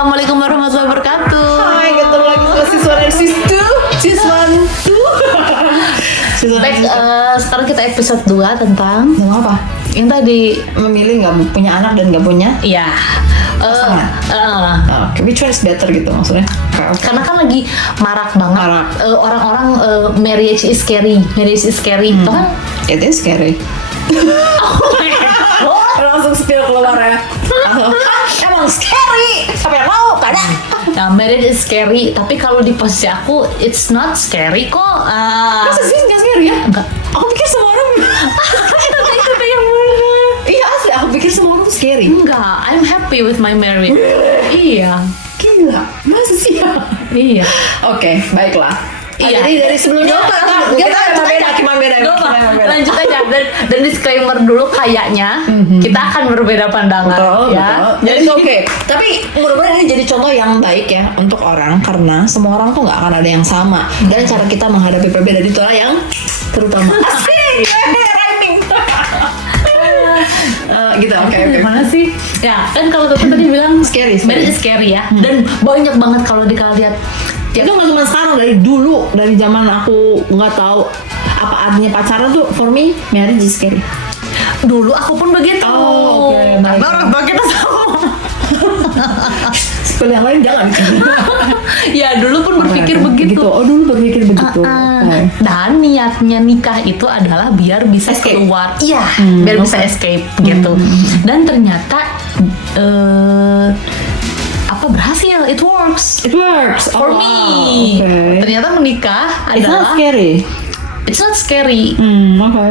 Assalamualaikum warahmatullahi wabarakatuh. Hai, ketemu lagi sama siswa dari Siswan 2. Baik, sekarang kita episode 2 tentang Tentang apa? yang tadi. Memilih nggak punya anak dan nggak punya Iya. pasangan. Oke, which one is better gitu maksudnya? Oke. Karena kan lagi marak banget. Marak. Orang-orang marriage is scary. Itu kan It is scary. Langsung spill keluar ya. Emang scary. Apa yang mau? Kada. nah, marriage is scary, tapi kalau di posisi aku it's not scary kok. Masa sih nggak scary ya? Enggak. Aku pikir semua orang. Itu yang mana? Iya asli. Aku pikir semua orang tuh scary. Enggak, I'm happy with my marriage. Iya. Gila. Masa sih? Iya. Oke, baiklah. Iya. Jadi dari sebelumnya kita lanjut beda, aja. cuma beda. Nggak apa, Cuma beda. lanjut aja dan disclaimer dulu kayaknya kita akan berbeda pandangan Betul, ya. betul. Jadi oke. Tapi mudah-mudahan ini jadi contoh yang baik ya untuk orang, karena semua orang tuh nggak akan ada yang sama. Dan cara kita menghadapi perbedaan itulah yang terutama. Asik, rhyming. Gitu, oke. Gimana sih? Ya kan kalau Tutu tadi bilang Scary. marriage is scary ya. Dan banyak banget kalau dikalian lihat. Itu nggak cuma sekarang, dari dulu, dari zaman aku nggak tahu apa artinya pacaran tuh, for me marriage is scary. Dulu aku pun begitu. Oh, oke, baik. Baru kita sama. Sekolah yang lain jangan. Ya dulu pun berpikir begitu. Oh dulu berpikir begitu. Oke. Dan niatnya nikah itu adalah biar bisa Escape. keluar, iya, biar bisa escape gitu. Dan ternyata apa berhasil, it works It works for Oh, me. Okay. Ternyata menikah It's not adalah scary. it's not scary. Oke.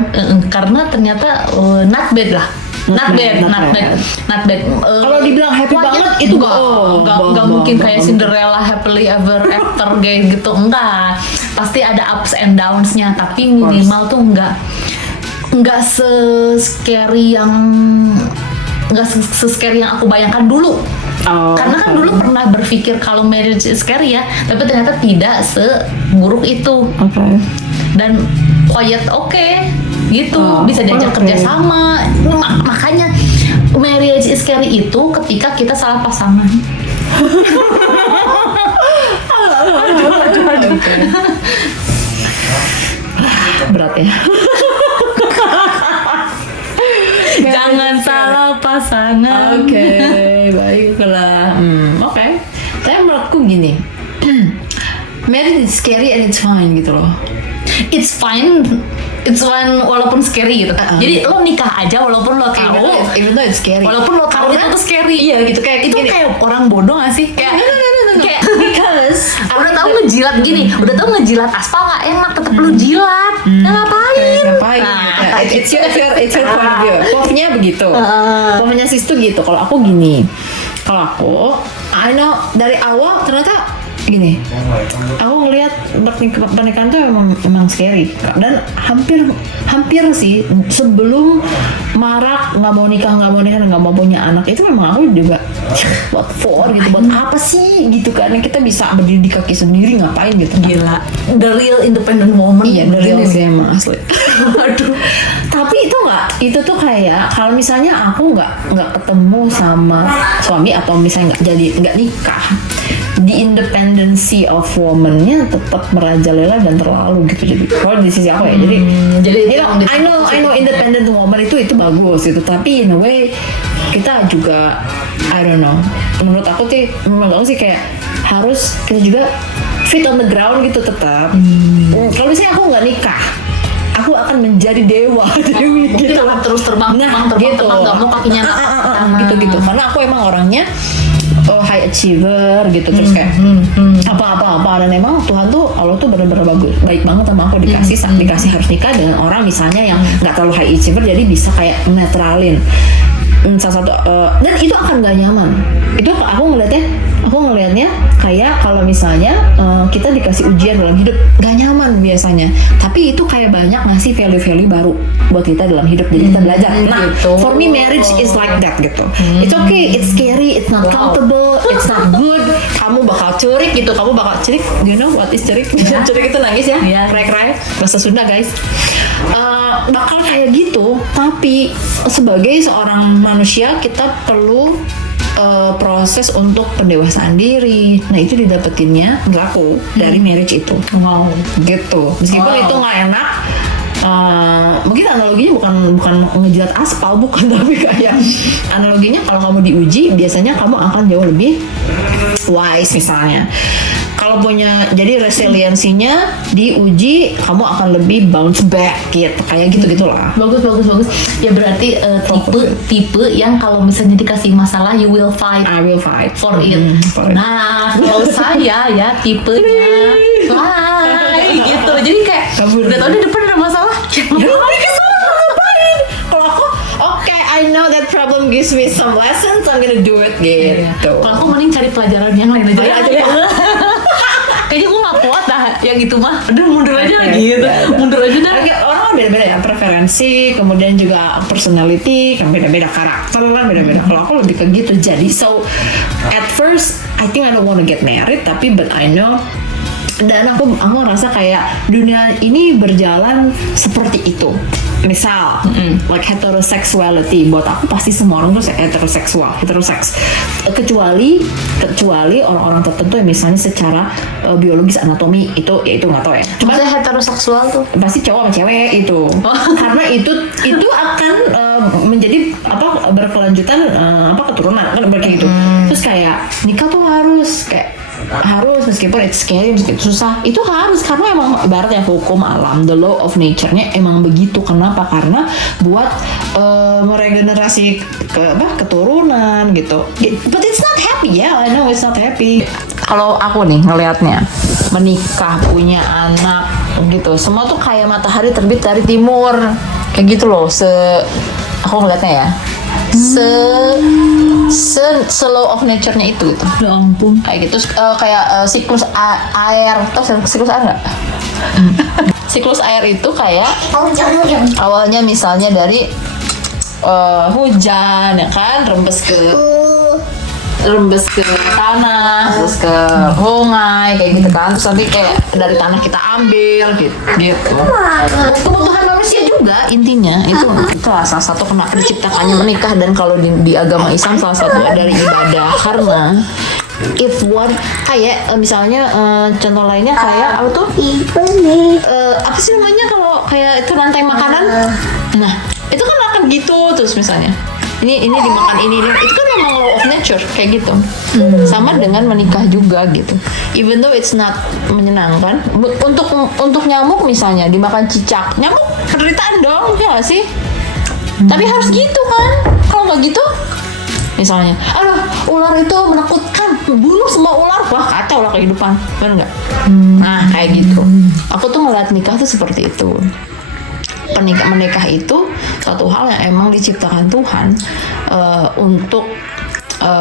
Karena ternyata not bad lah. Not bad. Kalau dibilang happy banget itu enggak mungkin kayak Cinderella happily ever after kayak gitu, enggak. Pasti ada ups and downs-nya, tapi minimal tuh enggak se-scary yang aku bayangkan dulu. Karena kan dulu pernah berpikir kalau marriage is scary ya, tapi ternyata tidak seburuk itu. Oke. Dan quiet gitu, bisa diajak Oke. kerja sama. Makanya marriage is scary itu ketika kita salah pasangan. Berat ya. Jangan salah pasangan. Oke, baiklah. Oke. Tapi menurutku gini. Marriage is scary and it's fine gitu loh. It's fine walaupun scary gitu. Jadi lo nikah aja walaupun lo tahu, Even though it's scary. walaupun lo tahu itu tuh scary. Iya gitu, kayak Itu gini. kayak orang bodoh gak sih? Kayak kayak Because udah tahu ngejilat gini, udah tahu ngejilat aspal gak enak, tetep lu jilat. Ya ngapain? ngapain Nah, gitu. It's your point of view. Pokoknya begitu. Pokoknya sis tuh gitu. Kalau aku gini. Kalau aku, I know dari awal ternyata gini. Aku ngelihat pernikahan tuh emang scary. Dan hampir sih sebelum marak nggak mau nikah nggak mau punya anak, itu memang aku juga what for gitu, buat apa sih gitu kan, kita bisa berdiri di kaki sendiri ngapain gitu. gila, the real independent woman. Iya, dari Begini. sih emang asli. Aduh. Tapi itu tuh kayak kalau misalnya aku nggak ketemu sama suami atau misalnya nggak nikah, the independency of woman-nya tetap merajalela dan terlalu gitu. Jadi kalau di sisi aku ya, jadi you know, I know independent woman itu bagus gitu, tapi in a way kita juga I don't know, menurut aku sih kayak harus kita juga fit on the ground gitu tetap. Kalau misalnya aku nggak nikah, aku akan menjadi dewa dewi Mungkin gitu. akan terus terbang gitu. nggak mau kakinya gitu karena aku emang orangnya high achiever gitu, terus kayak apa dan emang Tuhan tuh, Allah tuh benar-benar baik banget sama aku, dikasih harus nikah dengan orang misalnya yang nggak terlalu high achiever, jadi bisa kayak netralin salah satu dan itu akan gak nyaman. Itu aku ngelihatnya kayak kalau misalnya kita dikasih ujian dalam hidup gak nyaman biasanya, tapi itu kayak banyak ngasih value baru buat kita dalam hidup, jadi kita belajar. Nah, gitu. for me marriage is like that gitu. It's okay, it's scary, it's not comfortable, it's not good. Kamu bakal cerik gitu, you know what is cerik? Cerik itu nangis ya, Iya. cry bahasa Sunda guys. Bakal kayak gitu, tapi sebagai seorang manusia kita perlu proses untuk pendewasaan diri. Nah itu didapetinnya menurut aku dari marriage itu. Wow. Gitu. Meskipun Wow. itu nggak enak. Mungkin analoginya bukan ngejilat aspal, bukan, tapi kayak analoginya kalau kamu diuji biasanya kamu akan jauh lebih wise misalnya. Kalau punya, jadi resiliensinya diuji, kamu akan lebih bounce back gitu, kayak gitu-gitulah. Bagus. Ya berarti tipe yang kalau misalnya dikasih masalah you will fight I will fight for it. for it. Nah, kalau saya ya tipenya fly gitu. Jadi kayak Kabur. udah tau di depan ada masalah. Kalau aku, oke, I know that problem gives me some lessons, I'm gonna do it gitu. Kalau aku mending cari pelajaran yang lain aja. Aja deh. Kayaknya gue gak kuat dah yang itu mah. Udah mundur aja Oke, gitu. ya. Mundur aja dah. Oke, orang kan beda-beda ya, preferensi, kemudian juga personality, kan beda-beda karakter kan beda-beda. Kalau aku lebih ke gitu. Jadi so at first I think I don't want to get married, tapi but I know, dan aku ngerasa kayak dunia ini berjalan seperti itu. Misal, like heterosexuality, buat aku pasti semua orang tuh heteroseks. Kecuali orang-orang tertentu yang misalnya secara biologis anatomi itu nggak tahu ya. Cuma Maksudnya heteroseksual tuh. pasti cowok sama cewek itu, karena itu akan menjadi berkelanjutan keturunan kan kayak gitu. Terus kayak nikah tuh harus meskipun it's scary, meskipun susah, itu harus karena emang ibaratnya hukum alam, the law of nature-nya emang begitu. Kenapa? Karena buat meregenerasi keturunan gitu. But it's not happy ya, I know it's not happy. Kalau aku nih ngelihatnya menikah, punya anak gitu, semua tuh kayak matahari terbit dari timur kayak gitu loh. Aku ngelihatnya ya, slow of nature-nya itu gitu. Ya ampun. Kayak gitu, siklus air. Tau siklus air nggak? Siklus air itu kayak awalnya misalnya dari hujan ya kan, rembes ke tanah, terus ke sungai kayak gitu kan, terus nanti kayak dari tanah kita ambil gitu. Kebutuhan manusia juga intinya itu salah satu kenapa diciptakannya menikah. Dan kalau di agama Islam salah satu dari ibadah, karena if one kayak misalnya contoh lainnya kayak apa tuh apa sih namanya kalau kayak itu rantai makanan, nah itu kan akan gitu terus misalnya ini dimakan ini itu kan memang law of nature kayak gitu. Sama dengan menikah juga gitu, even though it's not menyenangkan. Untuk nyamuk misalnya dimakan cicak, nyamuk penderitaan dong ya gak sih? Tapi harus gitu kan, kalau nggak gitu misalnya aduh ular itu menakutkan, bunuh semua ular, wah kacau lah kehidupan, benar nggak? Nah kayak gitu, aku tuh ngeliat nikah tuh seperti itu. Menikah itu suatu hal yang emang diciptakan Tuhan untuk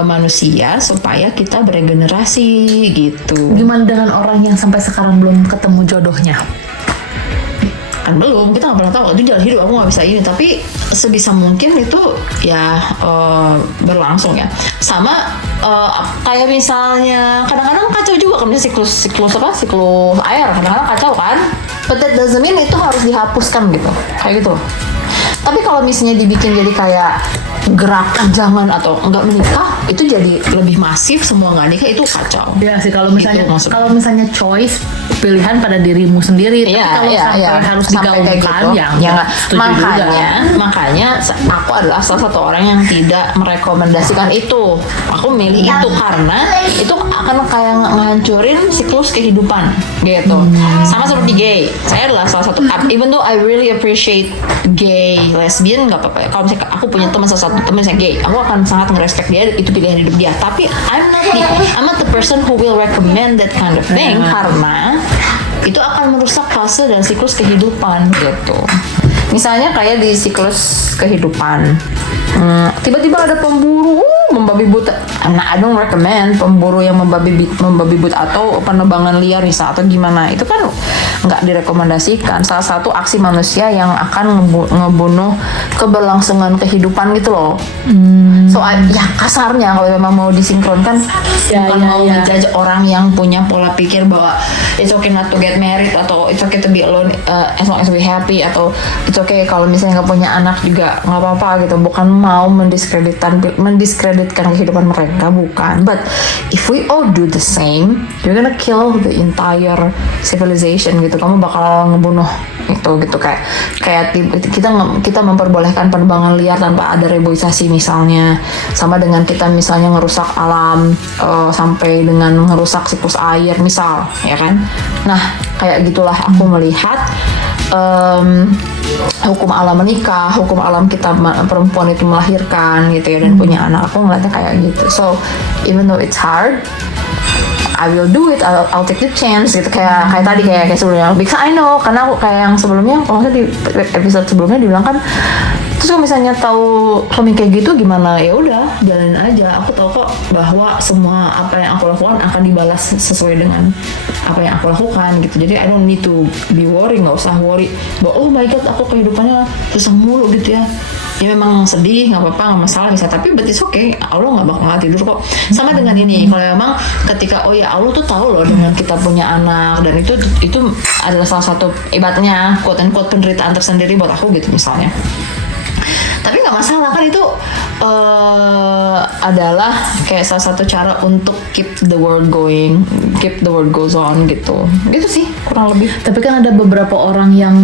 manusia supaya kita beregenerasi gitu. Gimana dengan orang yang sampai sekarang belum ketemu jodohnya? Kan belum, kita nggak pernah tahu, itu jalan hidup, aku nggak bisa ini. Tapi sebisa mungkin itu ya berlangsung ya. Sama kayak misalnya kadang-kadang kacau juga kan, siklus air kadang-kadang kacau kan. But that doesn't mean itu harus dihapuskan gitu, kayak gitu. Tapi kalau misalnya dibikin jadi kayak gerakan jangan atau enggak menikah, itu jadi lebih masif, semua nggak nikah, itu kacau. Ya sih, kalau misalnya Gitu maksudnya. kalau misalnya choice pilihan pada dirimu sendiri. Tapi kalau sampai harus sampai kayak digaungkan gitu, ya nggak. setuju juga. Makanya aku adalah salah satu orang yang tidak merekomendasikan itu. Aku milih itu karena itu akan kayak ngancurin siklus kehidupan gitu. Sama seperti gay, saya adalah salah satu, even though I really appreciate gay, lesbian nggak apa-apa ya. Kalau misalnya aku punya salah satu teman yang gay, aku akan sangat ngerespek dia, itu pilihan hidup dia. Tapi I'm not the person who will recommend that kind of thing, karena itu akan merusak fase dan siklus kehidupan gitu. Misalnya kayak di siklus kehidupan, tiba-tiba ada pemburu membabi buta. Nah, I don't recommend pemburu yang membabi buta atau penebangan liar misal atau gimana. Itu kan nggak direkomendasikan. Salah satu aksi manusia yang akan ngebunuh keberlangsungan kehidupan gitu loh. So ya kasarnya kalau memang mau disinkronkan, bukan mau ngejudge orang yang punya pola pikir bahwa it's okay not to get married atau it's okay to be alone as long as we happy, atau it's okay kalau misalnya nggak punya anak juga nggak apa-apa gitu. Bukan mau mendiskreditkan menyulitkan kehidupan mereka, bukan. But if we all do the same, you're gonna kill the entire civilization gitu. Kamu bakal ngebunuh itu gitu, kayak kita memperbolehkan penerbangan liar tanpa ada reboisasi misalnya, sama dengan kita misalnya ngerusak alam sampai dengan ngerusak siklus air misal, ya kan. Nah kayak gitulah aku melihat hukum alam menikah, hukum alam kita perempuan itu melahirkan gitu ya, dan punya anak. Aku ngeliatnya kayak gitu. So even though it's hard, I will do it. I'll take the chance gitu, kayak tadi kayak sebelumnya. Because I know, karena aku kayak yang sebelumnya, kalau nggak salah di episode sebelumnya dibilang kan, terus kalau misalnya tahu suami kayak gitu gimana, ya udah jalanin aja. Aku tahu kok bahwa semua apa yang aku lakukan akan dibalas sesuai dengan apa yang aku lakukan gitu. Jadi I don't need to be worry, nggak usah worry bahwa oh my god aku kehidupannya susah mulu gitu ya. Ya memang sedih, nggak apa-apa, nggak masalah bisa, tapi but it's okay, Allah nggak bakal tidur kok. Sama dengan ini, kalau memang ketika oh ya Allah tuh tahu loh dengan kita punya anak, dan itu adalah salah satu ibaratnya quote and quote penderitaan tersendiri buat aku gitu misalnya. Tapi nggak masalah kan, itu adalah kayak salah satu cara untuk keep the world going, keep the world goes on gitu sih kurang lebih. Tapi kan ada beberapa orang yang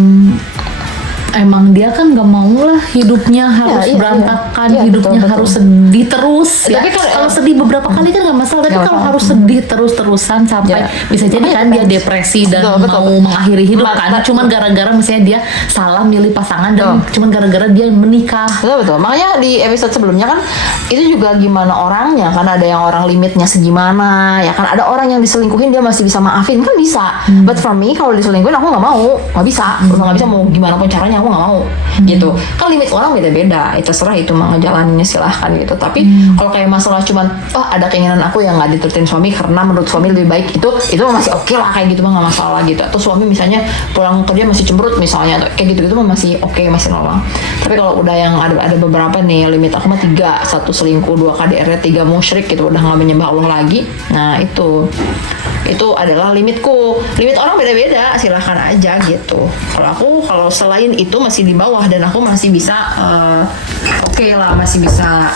emang dia kan gak mau lah hidupnya harus berantakan, hidupnya betul. Harus sedih terus ya. Tapi kalau sedih beberapa kali kan gak masalah, tapi kalau harus sedih terus-terusan sampai bisa jadi kan dia depresi dan mau mengakhiri hidup kan, cuman gara-gara misalnya dia salah milih pasangan dan cuman gara-gara dia menikah. Betul. Makanya di episode sebelumnya kan itu juga gimana orangnya, kan ada yang orang limitnya segimana ya kan, ada orang yang diselingkuhin dia masih bisa maafin kan bisa. But for me kalau diselingkuhin aku nggak mau, nggak bisa mau gimana pun caranya aku nggak mau gitu. Kan limit orang beda-beda, itu terserah itu mau ngejalaninnya silahkan gitu. Tapi kalau kayak masalah cuman ada keinginan aku yang nggak diturutin suami karena menurut suami lebih baik, itu masih oke lah kayak gitu mah nggak masalah gitu. Atau suami misalnya pulang kerja masih cemberut misalnya kayak gitu mah masih oke, masih nolong. Tapi kalau udah yang ada beberapa nih limit aku mah 3, 1 selingkuh, 2 KDR, 3 musyrik gitu, udah nggak menyembah Allah lagi. Nah itu adalah limitku. Limit orang beda-beda, silahkan aja gitu. Kalau selain itu masih di bawah, dan aku masih bisa oke lah, masih bisa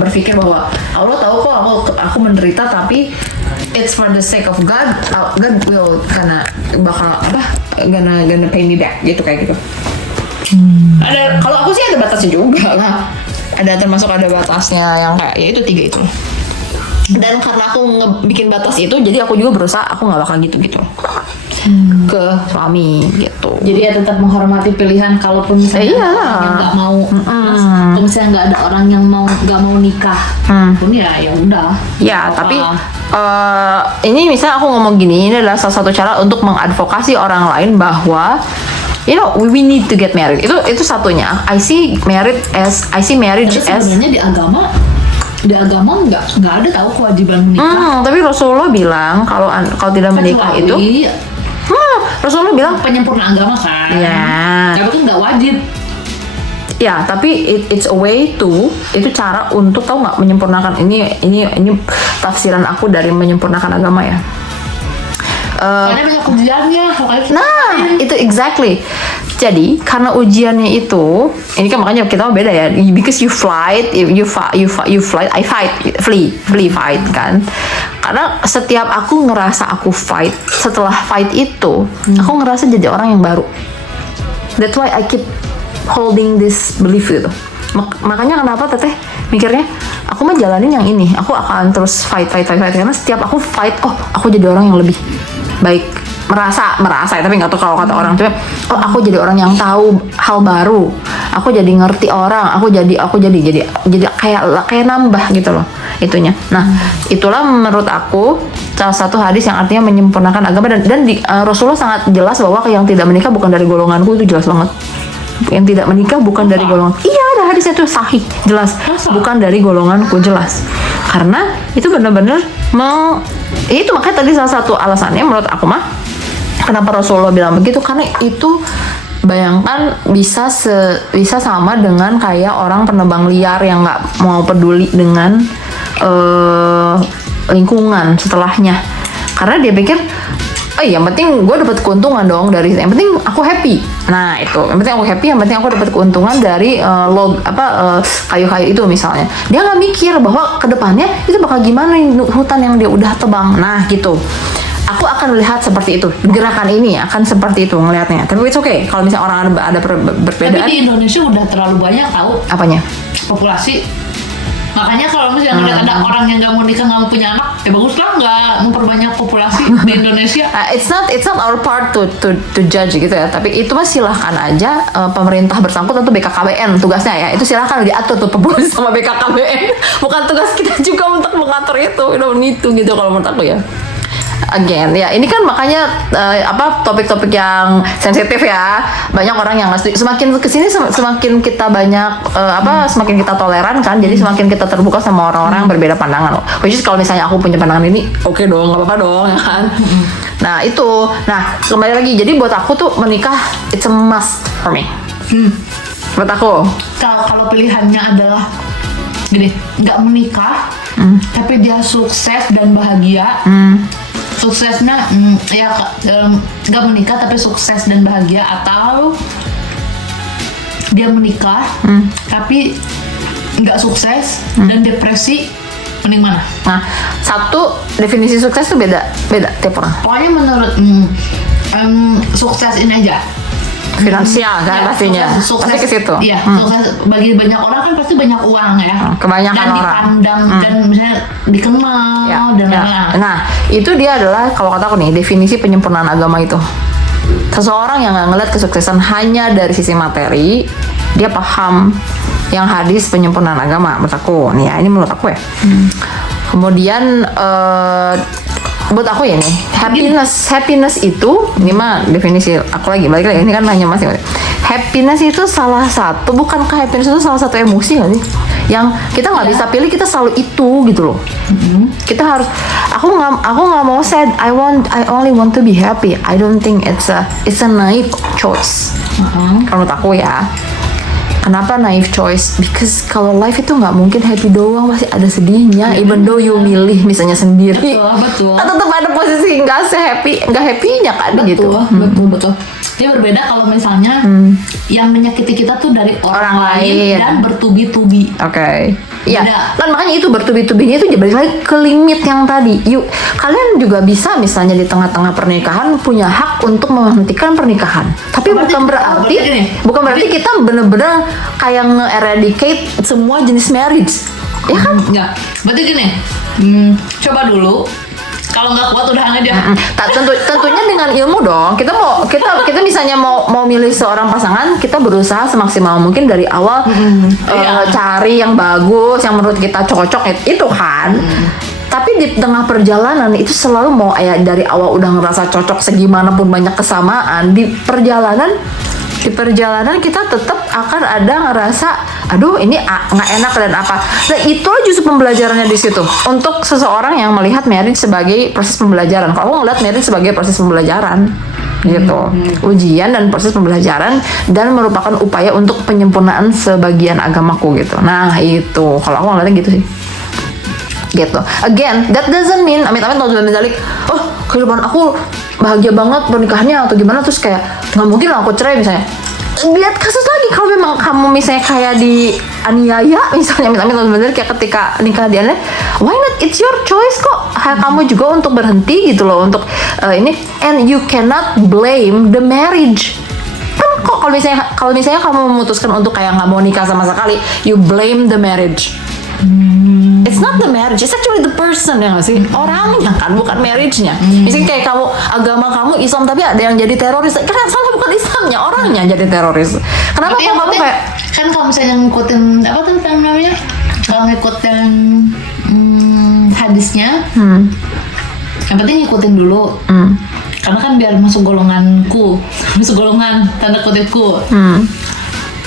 berpikir bahwa Allah tahu kok aku menderita, tapi it's for the sake of God. God will gonna pay me back gitu, kayak gitu. Ada, kalau aku sih ada batasnya juga lah. Termasuk ada batasnya yang kayak ya itu 3 itu. Dan karena aku bikin batas itu, jadi aku juga berusaha aku nggak bakal gitu ke suami gitu. Jadi ya tetap menghormati pilihan, kalaupun misalnya ada orang yang nggak mau, kalau misalnya nggak ada orang yang nggak mau nikah, pun ya udah. Ya tapi ini misalnya aku ngomong gini, ini adalah salah satu cara untuk mengadvokasi orang lain bahwa we need to get married. Itu satunya. I see marriage as sebenarnya di agama nggak ada tahu kewajiban menikah. Tapi Rasulullah bilang kalau tidak menikah itu Rasulullah bilang penyempurna agama kan. Ya. Tapi kan nggak wajib. Ya, tapi it's a way to, itu cara untuk tahu nggak menyempurnakan ini tafsiran aku dari menyempurnakan agama ya. Karena banyak ujiannya. Nah, itu exactly. Jadi karena ujiannya itu, ini kan makanya kita beda ya. Because you flight, I fight kan. Karena setiap aku ngerasa aku fight, setelah fight itu, aku ngerasa jadi orang yang baru. That's why I keep holding this belief gitu. Makanya kenapa teteh mikirnya, aku mah jalanin yang ini, aku akan terus fight karena setiap aku fight, aku jadi orang yang lebih baik. merasa ya, tapi nggak tahu kalau kata orang tuh, aku jadi orang yang tahu hal baru, aku jadi ngerti orang, aku jadi kayak nambah gitu loh itunya. Nah itulah menurut aku salah satu hadis yang artinya menyempurnakan agama, dan Rasulullah sangat jelas bahwa yang tidak menikah bukan dari golonganku, itu jelas banget. Yang tidak menikah bukan dari golongan. Iya, ada hadisnya tuh sahih, jelas. Bukan dari golonganku, jelas. Karena itu benar-benar itu makanya tadi salah satu alasannya menurut aku mah kenapa Rasulullah bilang begitu, karena itu bayangkan bisa sama dengan kayak orang penebang liar yang nggak mau peduli dengan lingkungan setelahnya, karena dia pikir yang penting gue dapat keuntungan dong dari itu, yang penting aku happy, Nah itu, yang penting aku happy, yang penting aku dapat keuntungan dari kayu-kayu itu misalnya. Dia nggak mikir bahwa kedepannya itu bakal gimana nih hutan yang dia udah tebang. Nah gitu. Aku akan melihat seperti itu, gerakan ini akan seperti itu ngelihatnya. Tapi it's okay kalau misalnya orang ada berbedaan. Tapi di Indonesia udah terlalu banyak tahu Apanya? populasi. Makanya kalau misalnya ngeliat ada orang yang nggak mau nikah, nggak mau punya anak, ya bagus lah nggak memperbanyak populasi di Indonesia. It's not our part to judge gitu ya. Tapi itu mah silahkan aja pemerintah bersangkutan atau BKKBN tugasnya ya. Itu silahkan diatur tuh populasi sama BKKBN. Bukan tugas kita juga untuk mengatur itu. Itu gitu kalau menurut aku ya. Again, ya ini kan makanya topik-topik yang sensitif ya. Banyak orang yang nggak setuju. Semakin kesini semakin kita banyak semakin kita toleran kan. Jadi semakin kita terbuka sama orang-orang yang berbeda pandangan loh. Which is kalau misalnya aku punya pandangan ini, oke dong, nggak apa-apa dong ya kan. Nah itu, kembali lagi. Jadi buat aku tuh menikah it's a must for me. Buat aku. Kalau pilihannya adalah gini, nggak menikah, tapi dia sukses dan bahagia. Suksesnya nggak menikah tapi sukses dan bahagia, atau dia menikah tapi nggak sukses dan depresi, mending mana? Nah, satu definisi sukses tuh beda tiap orang. Pokoknya menurut sukses ini aja. Finansial kan Ya, pastinya. sukses, Pasti ke situ. Iya, sukses bagi banyak orang kan pasti banyak uang ya. Kebanyakan dan orang. dipandang dan misalnya dikenal dan lain-lain. Nah, itu dia adalah kalau kata aku nih definisi penyempurnaan agama itu. Seseorang yang nggak ngeliat kesuksesan hanya dari sisi materi, dia paham yang hadis penyempurnaan agama menurut aku. Nih ya, ini menurut aku ya. Kemudian buat aku ya nih, happiness itu, ini mah definisi aku balik lagi, ini kan hanya masih happiness itu bukankah happiness itu salah satu emosi nggak sih? Yang kita nggak bisa pilih, kita selalu itu gitu loh. Kita harus, aku nggak mau sad, I only want to be happy. I don't think it's a naive choice. Kalau menurut aku ya. Kenapa naive choice? Because kalau life itu nggak mungkin happy doang, pasti ada sedihnya. Even though you milih misalnya sendiri, betul. tetap ada posisi nggak happy-nya kan gitu. Betul. Dia berbeda kalau misalnya yang menyakiti kita tuh dari orang lain dan bertubi-tubi. Oke. Iya. Beda. Kan makanya itu bertubi-tubinya itu balik lagi ke limit yang tadi. Kalian juga bisa misalnya di tengah-tengah pernikahan punya hak untuk menghentikan pernikahan. Tapi bukan berarti kita bener-bener kayak nge-eradicate semua jenis marriage. Ya kan? Ya. Berarti gini, coba dulu. Kalau nggak kuat udahan aja. Tentunya dengan ilmu dong. Kita misalnya mau milih seorang pasangan, kita berusaha semaksimal mungkin dari awal cari yang bagus, yang menurut kita cocok itu kan. Tapi di tengah perjalanan itu selalu mau dari awal udah ngerasa cocok segimanapun banyak kesamaan, di perjalanan kita tetap akan ada ngerasa aduh ini nggak enak dan apa. Nah itulah justru pembelajarannya di situ untuk seseorang yang melihat marriage sebagai proses pembelajaran. Kalau aku ngeliat marriage sebagai proses pembelajaran gitu, ujian dan proses pembelajaran, dan merupakan upaya untuk penyempurnaan sebagian agamaku gitu. Nah itu kalau aku ngeliatnya gitu sih. Gitu. Again, that doesn't mean amit-amit kalau sudah menzalik, kehidupan aku bahagia banget pernikahannya atau gimana, terus kayak nggak mungkin lah aku cerai misalnya. Lihat kasus lagi, kalau memang kamu misalnya kayak dianiaya misalnya, amit-amit bener kayak ketika nikah dianiaya, why not, it's your choice kok. Kamu juga untuk berhenti gitu loh untuk ini, and you cannot blame the marriage. Kan kok kalau misalnya kamu memutuskan untuk kayak nggak mau nikah sama sekali, you blame the marriage. It's not the marriage, it's actually the person ya nggak sih? Orangnya kan, bukan marriage-nya. Misalnya kayak agama kamu Islam tapi ada yang jadi teroris, kan yang salah bukan Islamnya, orangnya jadi teroris. Kenapa kok kamu kayak kan kalau misalnya ngikutin apa tuh namanya? Kalau ngikutin hadisnya, yang penting ngikutin dulu. Karena kan biar masuk golonganku, masuk golongan tanda kutipku.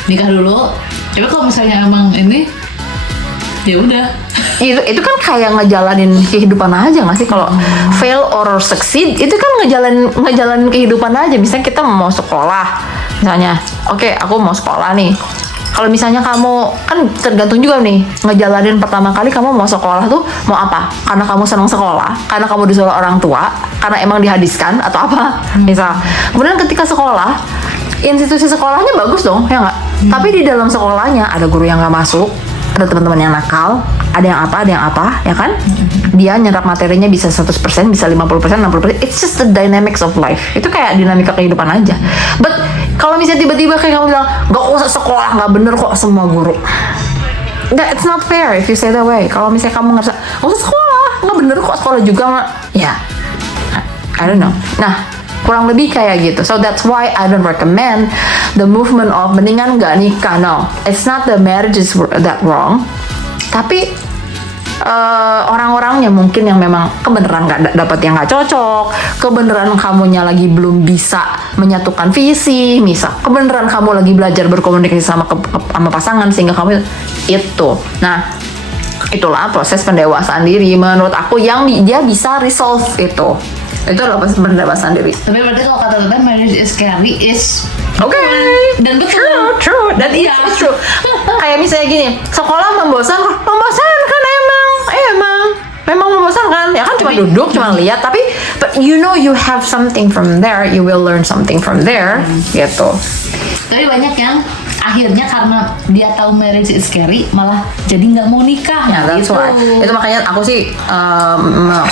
Nikah dulu. Tapi kalau misalnya emang ini, ya udah. itu kan kayak ngejalanin kehidupan aja nggak sih? Kalau fail or succeed itu kan ngejalanin kehidupan aja. Misalnya kita mau sekolah, misalnya, oke, aku mau sekolah nih. Kalau misalnya kamu kan tergantung juga nih, ngejalanin pertama kali kamu mau sekolah tuh mau apa? Karena kamu senang sekolah, karena kamu disuruh orang tua, karena emang dihadiskan atau apa? Misal, kemudian ketika sekolah institusi sekolahnya bagus dong, ya nggak? Tapi di dalam sekolahnya ada guru yang nggak masuk, ada teman-teman yang nakal, ada yang apa, ya kan? Dia nyerap materinya bisa 100%, bisa 50%, 60%. It's just the dynamics of life. Itu kayak dinamika kehidupan aja. But kalau misalnya tiba-tiba kayak kamu bilang, nggak usah sekolah, nggak bener kok semua guru. It's not fair if you say that way. Kalau misalnya kamu ngerasa, nggak usah sekolah, nggak bener kok sekolah juga, ya, I don't know. Nah, kurang lebih kayak gitu. So that's why I don't recommend the movement of mendingan nggak nikah. No, it's not the marriage is that wrong. Tapi orang-orangnya mungkin yang memang kebenaran nggak dapet yang nggak cocok, kebenaran kamunya lagi belum bisa menyatukan visi, misal kebenaran kamu lagi belajar berkomunikasi sama pasangan sehingga kamu itu. Nah, itulah proses pendewasaan diri menurut aku yang dia bisa resolve itu. Itu adalah proses pendewasaan diri. Tapi berarti kalau kata Tete, marriage is scary is Okay. dan betul. True. Dan it's true. Kayak misalnya gini, sekolah membosankan memang membosankan. Ya kan cuma duduk, cuma lihat. Tapi but you know you have something from there, you will learn something from there, gitu. Tapi banyak yang akhirnya karena dia tahu marriage is scary malah jadi nggak mau nikah. Ya, that's gitu. why. Itu makanya aku sih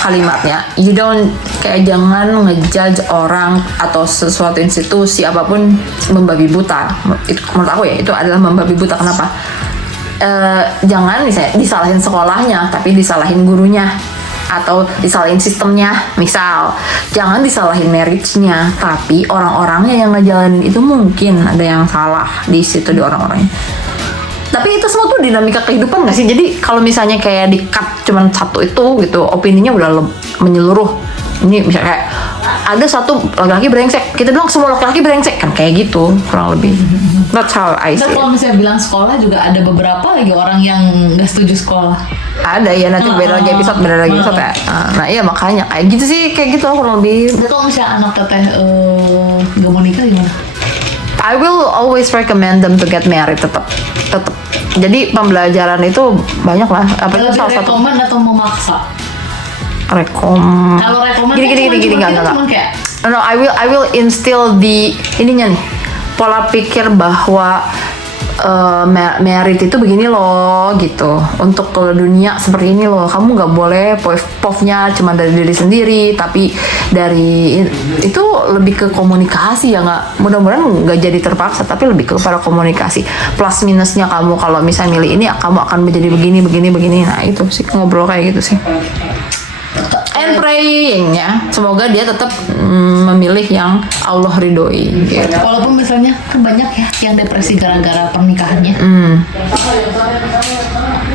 kalimatnya, you don't kayak jangan ngejudge orang atau sesuatu institusi apapun membabi buta. Itu, menurut aku ya itu adalah membabi buta. Kenapa? Jangan misalnya disalahin sekolahnya tapi disalahin gurunya atau disalahin sistemnya. Misal jangan disalahin marriage-nya tapi orang-orangnya yang ngejalanin itu mungkin ada yang salah di situ di orang-orangnya. Tapi itu semua tuh dinamika kehidupan gak sih? Jadi kalau misalnya kayak di-cut cuman satu itu gitu, opininya udah menyeluruh. Ini misalnya kayak ada satu laki-laki brengsek, kita bilang semua laki-laki brengsek, kan kayak gitu kurang lebih. That's how I see Nah, it. kalau misalnya bilang sekolah juga ada beberapa lagi orang yang nggak setuju sekolah. Ada ya, nanti beda lagi episode ya. Nah iya makanya kayak gitu sih, kayak gitu kurang lebih. Tapi kalau misalnya anak Teteh nggak mau nikah gimana? I will always recommend them to get married tetap. Jadi pembelajaran itu banyak lah. Apa itu Lebih salah satu rekomen atau memaksa? rekom. Kalau rekomen Gini enggak. Cuman kayak No, I will instill di ininya nih, pola pikir bahwa merit itu begini loh gitu, untuk ke dunia seperti ini loh, kamu nggak boleh POV-nya cuma dari diri sendiri tapi dari itu lebih ke komunikasi ya, nggak, mudah-mudahan nggak jadi terpaksa tapi lebih kepada komunikasi, plus minusnya kamu kalau misalnya milih ini kamu akan menjadi begini. Nah itu sih ngobrol kayak gitu sih. And praying ya, semoga dia tetap memilih yang Allah ridhoi gitu. walaupun misalnya kan banyak ya yang depresi gara-gara pernikahannya.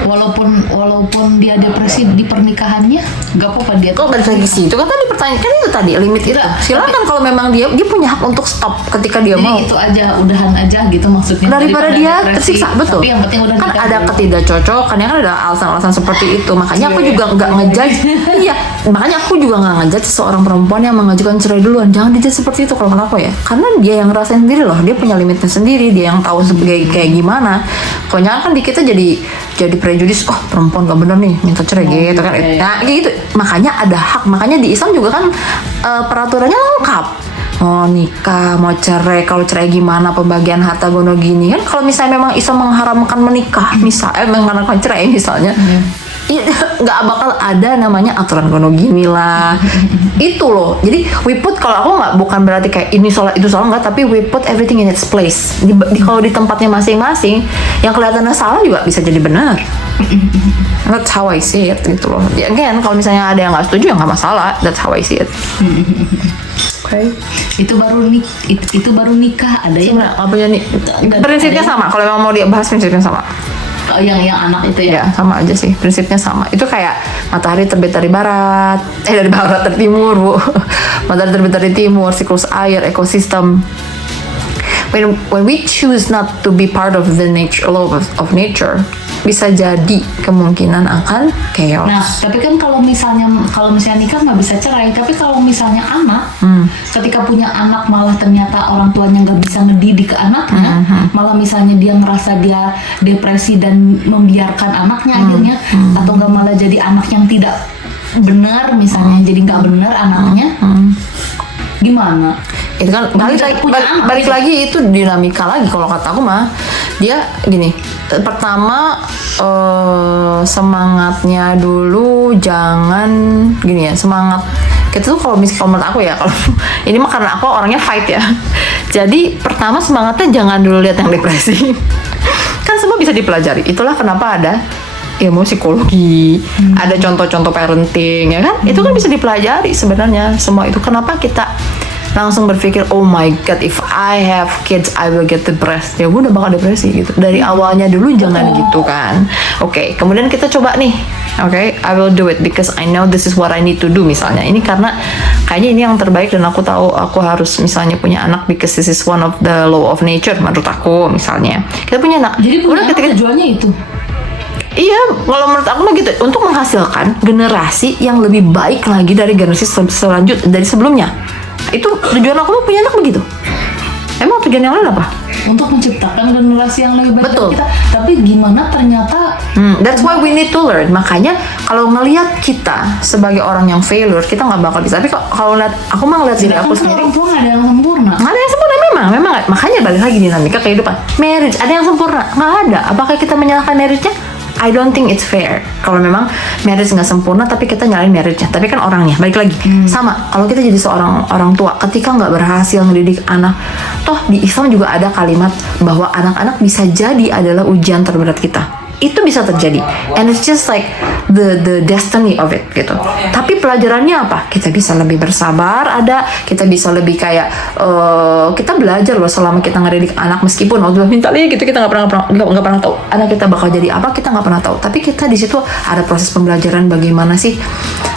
Walaupun dia depresi di pernikahannya, nggak apa-apa dia. Kok balik lagi sih? Itu kan tadi pertanyaan, kan itu tadi limit itu. Enggak, Silakan kalau memang dia punya hak untuk stop ketika dia Jadi mau. itu aja, udahan aja gitu maksudnya. Daripada dia depresi. tersiksa, betul. Tapi yang penting udah Kan nikah ada dulu. ketidakcocokan, ya kan ada alasan-alasan seperti itu. Makanya aku juga nggak ngejudge. Iya, makanya aku juga nggak ngejudge seorang perempuan yang mengajukan cerai duluan. Jangan dijudge seperti itu kalau kenapa ya? Karena dia yang ngerasain sendiri loh. Dia punya limitnya sendiri. Dia yang tahu sebagai kayak gimana. Kebanyakan kan di kita jadi prejudis. Oh perempuan nggak bener nih minta cerai gitu kan. Nah kayak gitu. Makanya ada hak. Makanya di Islam juga kan peraturannya lengkap. Mau nikah, mau cerai, kalau cerai gimana pembagian harta gono gini kan. Kalau misalnya memang Islam mengharamkan menikah, mengharamkan cerai misalnya, nggak bakal ada namanya aturan gono gini lah. Itu loh. Jadi we put, kalau aku nggak, bukan berarti kayak ini salah itu salah, nggak, tapi we put everything in its place. Kalau di tempatnya masing-masing, yang kelihatannya salah juga bisa jadi benar. That's how I see it gitu loh. Again, kalau misalnya ada yang nggak setuju ya nggak masalah. That's how I see it. Okay. Itu baru nikah. Ada yang Gimana? Apa ya nih? Nggak, Prinsipnya ada yang- sama. Kalau memang mau dia bahas prinsipnya sama. yang anak itu ya. Ya sama aja sih. Prinsipnya sama. Itu kayak matahari terbit dari barat. Dari timur, Bu. Matahari terbit dari timur, siklus air, ekosistem. When we choose not to be part of the law of nature, bisa jadi kemungkinan akan chaos. Nah, tapi kan kalau misalnya nikah nggak bisa cerai, tapi kalau misalnya anak, ketika punya anak malah ternyata orang tuanya nggak bisa ngedidik anaknya, malah misalnya dia ngerasa dia depresi dan membiarkan anaknya akhirnya, atau nggak malah jadi anak yang tidak benar misalnya, jadi nggak benar anaknya, gimana? itu kan balik lagi itu dinamika lagi. Kalau kata aku mah dia gini, pertama semangatnya dulu jangan gini ya, semangat kita tuh kalau menurut aku ya, kalau ini mah karena aku orangnya fight ya, jadi pertama semangatnya jangan dulu lihat yang depresi. Kan semua bisa dipelajari, itulah kenapa ada ilmu psikologi, ada contoh-contoh parenting ya kan, itu kan bisa dipelajari sebenarnya semua itu. Kenapa kita langsung berpikir oh my god if I have kids I will get depressed, ya gue udah bakal depresi gitu dari awalnya dulu, jangan gitu kan. Oke, kemudian kita coba nih, oke, I will do it because I know this is what I need to do misalnya, ini karena kayaknya ini yang terbaik dan aku tahu aku harus misalnya punya anak because this is one of the law of nature menurut aku misalnya. Kita punya anak, Jadi punya anak tujuannya itu. iya, kalau menurut aku mah gitu, untuk menghasilkan generasi yang lebih baik lagi dari generasi selanjutnya dari sebelumnya. Itu tujuan aku tuh punya anak begitu. Emang tujuan yang lain apa? Untuk menciptakan generasi yang lebih baik Betul. dari kita. Tapi gimana ternyata That's why we need to learn. Makanya kalau ngelihat kita sebagai orang yang failure, kita nggak bakal bisa. Tapi kalau ngeliat, aku mah ngeliat diri aku sendiri, orang tua nggak ada yang sempurna. nggak ada yang sempurna memang. Makanya balik lagi dinamika kehidupan. Marriage ada yang sempurna? Nggak ada. Apakah kita menyalahkan marriage-nya? I don't think it's fair. Kalau memang marriage nggak sempurna, tapi kita nyalain marriage-nya. Tapi kan orangnya, balik lagi. Sama, kalau kita jadi seorang orang tua, ketika nggak berhasil mendidik anak, toh di Islam juga ada kalimat bahwa anak-anak bisa jadi adalah ujian terberat kita. Itu bisa terjadi, and it's just like the destiny of it gitu. Tapi pelajarannya apa? Kita bisa lebih bersabar, kita bisa lebih kayak kita belajar loh selama kita ngedidik anak, meskipun Allah minta gitu, kita nggak pernah tahu anak kita bakal jadi apa, kita nggak pernah tahu. Tapi kita di situ ada proses pembelajaran bagaimana sih.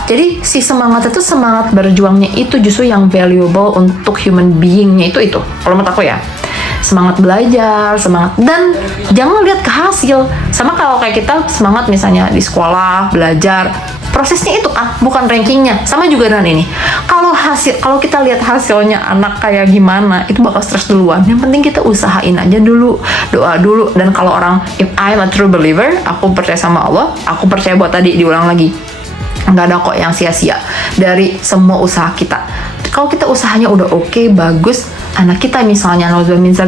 Jadi si semangat itu, semangat berjuangnya itu justru yang valuable untuk human being-nya itu. Kalau menurut aku ya. Semangat belajar, semangat, dan jangan lihat ke hasil. Sama kalau kayak kita semangat misalnya di sekolah belajar, prosesnya itu bukan rankingnya. Sama juga dengan ini. Kalau kita lihat hasilnya anak kayak gimana, itu bakal stres duluan. Yang penting kita usahain aja dulu, doa dulu. Dan kalau orang, if I'm a true believer, aku percaya sama Allah, aku percaya buat tadi diulang lagi, nggak ada kok yang sia-sia dari semua usaha kita. Kalau kita usahanya udah oke, bagus, anak kita misalnya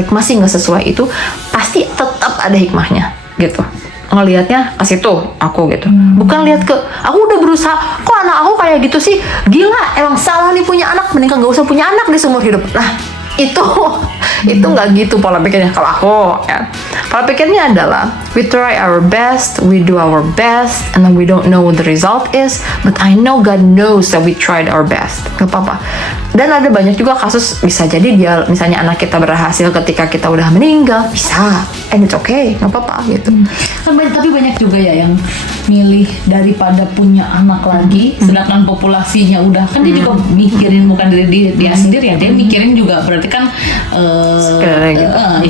masih nggak sesuai itu, pasti tetap ada hikmahnya gitu. Ngelihatnya ke situ aku gitu, bukan lihat ke aku udah berusaha kok anak aku kayak gitu sih, gila emang salah nih punya anak, mending nggak usah punya anak di seumur hidup. Nah itu nggak gitu pola pikirnya kalau aku ya. Pola pikirnya adalah we try our best, we do our best, and then we don't know what the result is, but I know God knows that we tried our best. Gak apa-apa. Dan ada banyak juga kasus bisa jadi dia misalnya anak kita berhasil ketika kita udah meninggal, bisa, and it's okay, gak apa-apa gitu. Tapi banyak juga ya yang milih daripada punya anak lagi, sedangkan populasinya udah, kan dia juga mikirin bukan diri dia sendiri ya, dia mikirin juga berarti kan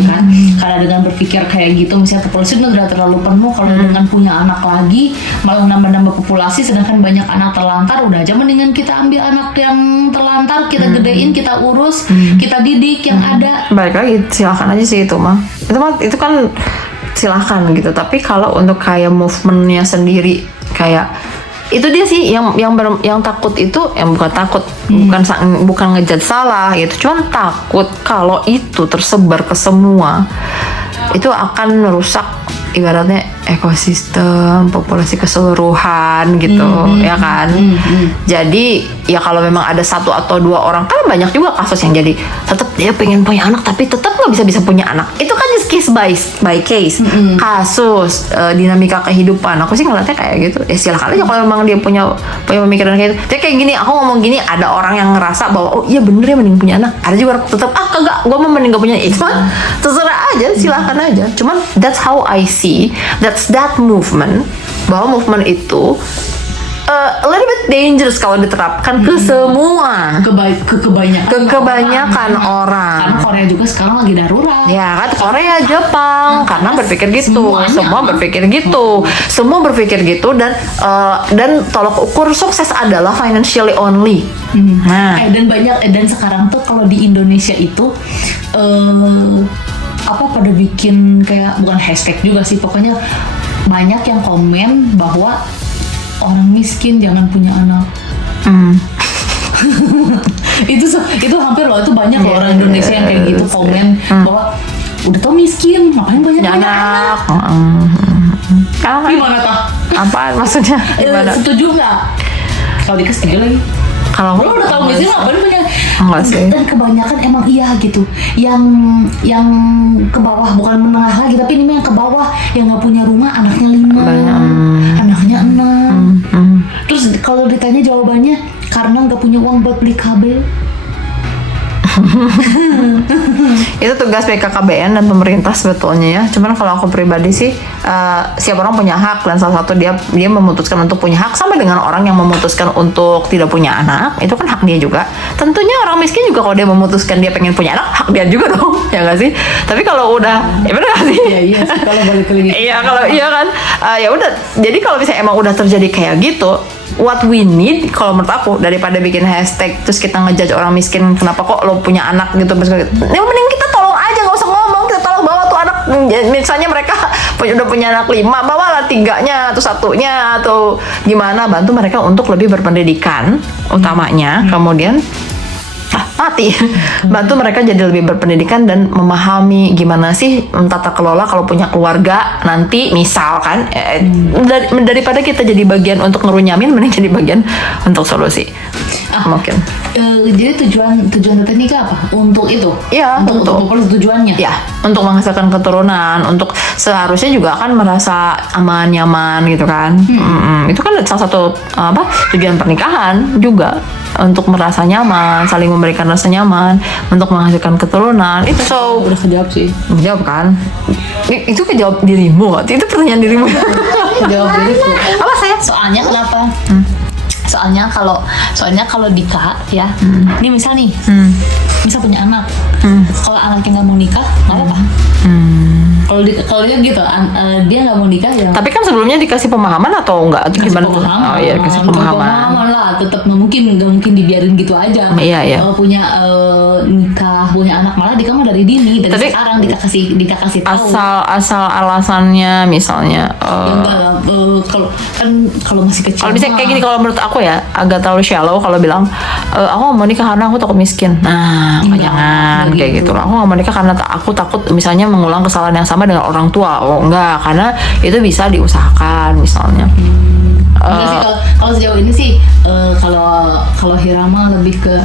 kan karena dengan berpikir kayak gitu misalnya populasi udah terlalu penuh, kalau dengan punya anak lagi malah nambah-nambah populasi, sedangkan banyak anak terlantar, udah aja mendingan kita ambil anak yang terlantar, kita gedein, kita urus, kita didik yang ada. Balik lagi, silakan aja sih itu mah itu kan silahkan gitu. Tapi kalau untuk kayak movementnya sendiri, kayak itu dia sih yang takut itu, yang bukan takut, bukan ngejat salah gitu, cuman takut kalau itu tersebar ke semua, itu akan merusak ibaratnya ekosistem, populasi keseluruhan gitu, ya kan. Jadi ya kalau memang ada satu atau dua orang, kan banyak juga kasus yang jadi tetap dia pengen punya anak tapi tetap nggak bisa punya anak. Itu kan just case by case, kasus dinamika kehidupan. Aku sih ngeliatnya kayak gitu. Ya silakan aja kalau memang dia punya pemikiran kayak gitu. Jadi kayak gini, aku ngomong gini, ada orang yang ngerasa bahwa oh iya bener ya mending punya anak. Ada juga orang tetap kagak, gue mau mending gak punya anak. Terserah aja, silakan aja. Cuman that's how I see, that's that movement, bahwa movement itu a little bit dangerous kalau diterapkan ke semua, kebanyakan orang. Karena Korea juga sekarang lagi darurat. Ya kan, Korea, Jepang, karena berpikir gitu, semua berpikir gitu, dan tolak ukur sukses adalah financially only. Nah, Dan sekarang tuh kalau di Indonesia itu pada bikin kayak, bukan hashtag juga sih, pokoknya banyak yang komen bahwa orang miskin jangan punya anak. Itu hampir loh, itu banyak loh orang Indonesia yang kayak gitu komen bahwa udah tau miskin, ngapain banyak anak. Gimana tah? Apa maksudnya? Gimana? Setuju nggak? Kalau Dika setuju lagi. Kalau Lo udah tau miskin ngapain banyak? Enggak sih. Dan kebanyakan emang iya gitu. Yang ke bawah, bukan menengah lagi, tapi ini yang ke bawah, yang nggak punya rumah, anaknya 5, anaknya 6. Terus kalau ditanya jawabannya karena nggak punya uang buat beli kabel. itu tugas BKKBN dan pemerintah sebetulnya ya. Cuman kalau aku pribadi sih, setiap orang punya hak, dan salah satu dia memutuskan untuk punya hak sama dengan orang yang memutuskan untuk tidak punya anak, itu kan hak dia juga. Tentunya orang miskin juga kalau dia memutuskan dia pengen punya anak, hak dia juga dong, ya nggak sih? Tapi kalau udah, ya benar nggak sih? Iya sih, kalau balik lagi. Iya, kalau iya kan, ya udah. Jadi kalau misalnya emang udah terjadi kayak gitu, what we need kalau menurut aku, daripada bikin hashtag terus kita ngejudge orang miskin, kenapa kok lo punya anak gitu, yang mending kita tolong aja, nggak usah ngomong, kita tolong bawa tuh anak. Misalnya mereka udah punya anak 5, bawalah 3-nya atau 1-nya atau gimana, bantu mereka untuk lebih berpendidikan utamanya, kemudian mati. Bantu mereka jadi lebih berpendidikan dan memahami gimana sih tata kelola kalau punya keluarga nanti, misalkan daripada kita jadi bagian untuk ngerunyamin, mending jadi bagian untuk solusi. Mungkin. Jadi tujuan tekniknya apa? Untuk itu? Iya, untuk tujuannya? Ya, untuk menghasilkan keturunan, untuk seharusnya juga kan merasa aman, nyaman gitu kan. Itu kan salah satu tujuan pernikahan juga, untuk merasa nyaman, saling memberikan rasa nyaman, untuk menghasilkan keturunan. Itu udah kejawab sih. Jawab kan? Itu kejawab dirimu, itu pertanyaan dirimu. Kejawab diriku. Apa saya? Soalnya kenapa? Soalnya kalau Dika ya, ini misal nih, misal punya anak, kalau anaknya nggak mau nikah, nggak apa-apa. Kalau dia gitu, dia nggak mau nikah ya. Tapi kan sebelumnya dikasih pemahaman atau enggak? Atau gimana? Oh iya, kasih pemahaman lah, tetap nggak mungkin dibiarin gitu aja. Iya. Punya nikah, punya anak, malah Dika mah dari dini, dari Tapi, sekarang Dika kasih tahu. Asal alasannya misalnya. Kalau masih kecil. Kalau misalnya kayak gini, kalau menurut aku ya agak terlalu shallow kalau bilang aku mau nikah karena aku takut miskin. Nah, jangan kayak gitu. Aku nggak mau nikah karena aku takut misalnya mengulang kesalahan yang sama dengan orang tua. Oh enggak, karena itu bisa diusahakan misalnya. Enggak sih, kalau sejauh ini sih kalau Hirama lebih ke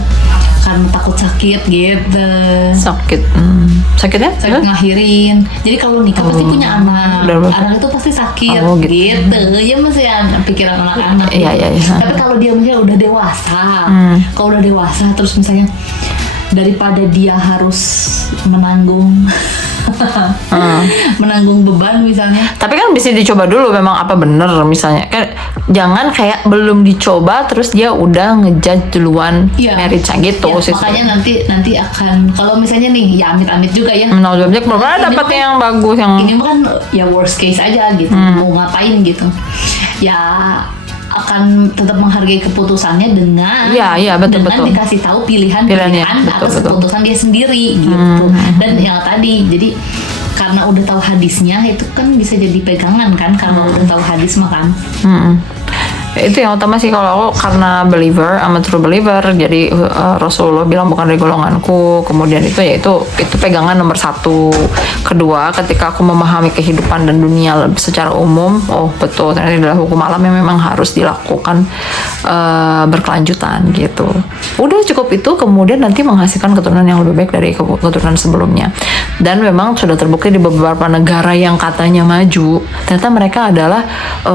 karena takut sakit gitu. Sakitnya? Sakit ngelahirin. Jadi kalau nikah pasti punya anak. Anak itu pasti sakit gitu. Ya masih pikiran anak-anak. Iya. Tapi kalau dia misalnya udah dewasa, kalau udah dewasa terus misalnya daripada dia harus menanggung beban misalnya. Tapi kan bisa dicoba dulu memang apa bener misalnya. Kan jangan kayak belum dicoba terus dia udah ngejudge duluan marriage gitu sih. Makanya nanti akan, kalau misalnya nih ya amit-amit juga ya. Menurut objek belum dapat yang bagus yang ini kan ya worst case aja gitu. Mau ngapain gitu. Ya akan tetap menghargai keputusannya dengan betul. dikasih tahu pilihan atas keputusan dia sendiri gitu. Dan yang tadi, jadi karena udah tahu hadisnya itu kan bisa jadi pegangan kan, kalau udah tahu hadis mah kan. Itu yang utama sih kalau aku, karena believer, I'm a true believer, jadi Rasulullah bilang bukan dari golonganku, kemudian itu pegangan nomor 1. Kedua, ketika aku memahami kehidupan dan dunia secara umum, oh betul, ternyata adalah hukum alam yang memang harus dilakukan berkelanjutan gitu. Udah cukup itu, kemudian nanti menghasilkan keturunan yang lebih baik dari keturunan sebelumnya. Dan memang sudah terbukti di beberapa negara yang katanya maju, ternyata mereka adalah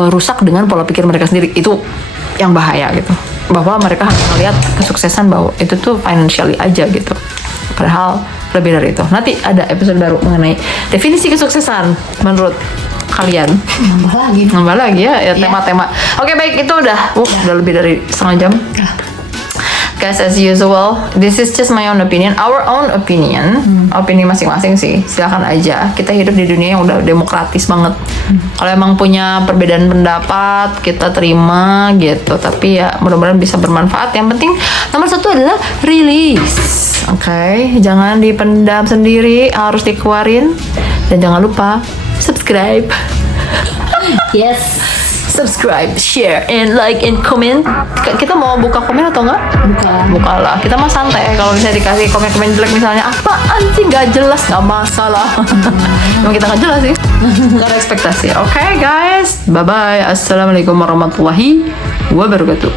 rusak dengan pola pikir mereka sendiri. Itu yang bahaya gitu, bahwa mereka hanya melihat kesuksesan bahwa itu tuh financially aja gitu, padahal lebih dari itu. Nanti ada episode baru mengenai definisi kesuksesan menurut kalian. Nambah lagi ya tema-tema. Oke, baik, itu udah lebih dari setengah jam. Guys, as usual, this is just my own opinion, our own opinion, opini masing-masing sih. Silakan aja. Kita hidup di dunia yang udah demokratis banget. Kalau emang punya perbedaan pendapat, kita terima gitu. Tapi ya mudah-mudahan bisa bermanfaat. Yang penting nomor 1 adalah release. Oke, jangan dipendam sendiri, harus dikeluarin. Dan jangan lupa subscribe. Yes. subscribe, share, and like, and comment. Kita mau buka komen atau enggak? Buka lah. Kita mah santai. Kalau misalnya dikasih komen-komen jelek misalnya, apaan sih nggak jelas, nggak masalah. Emang kita nggak jelas sih. Nggak ada ekspektasi. Oke guys, bye bye. Assalamualaikum warahmatullahi wabarakatuh.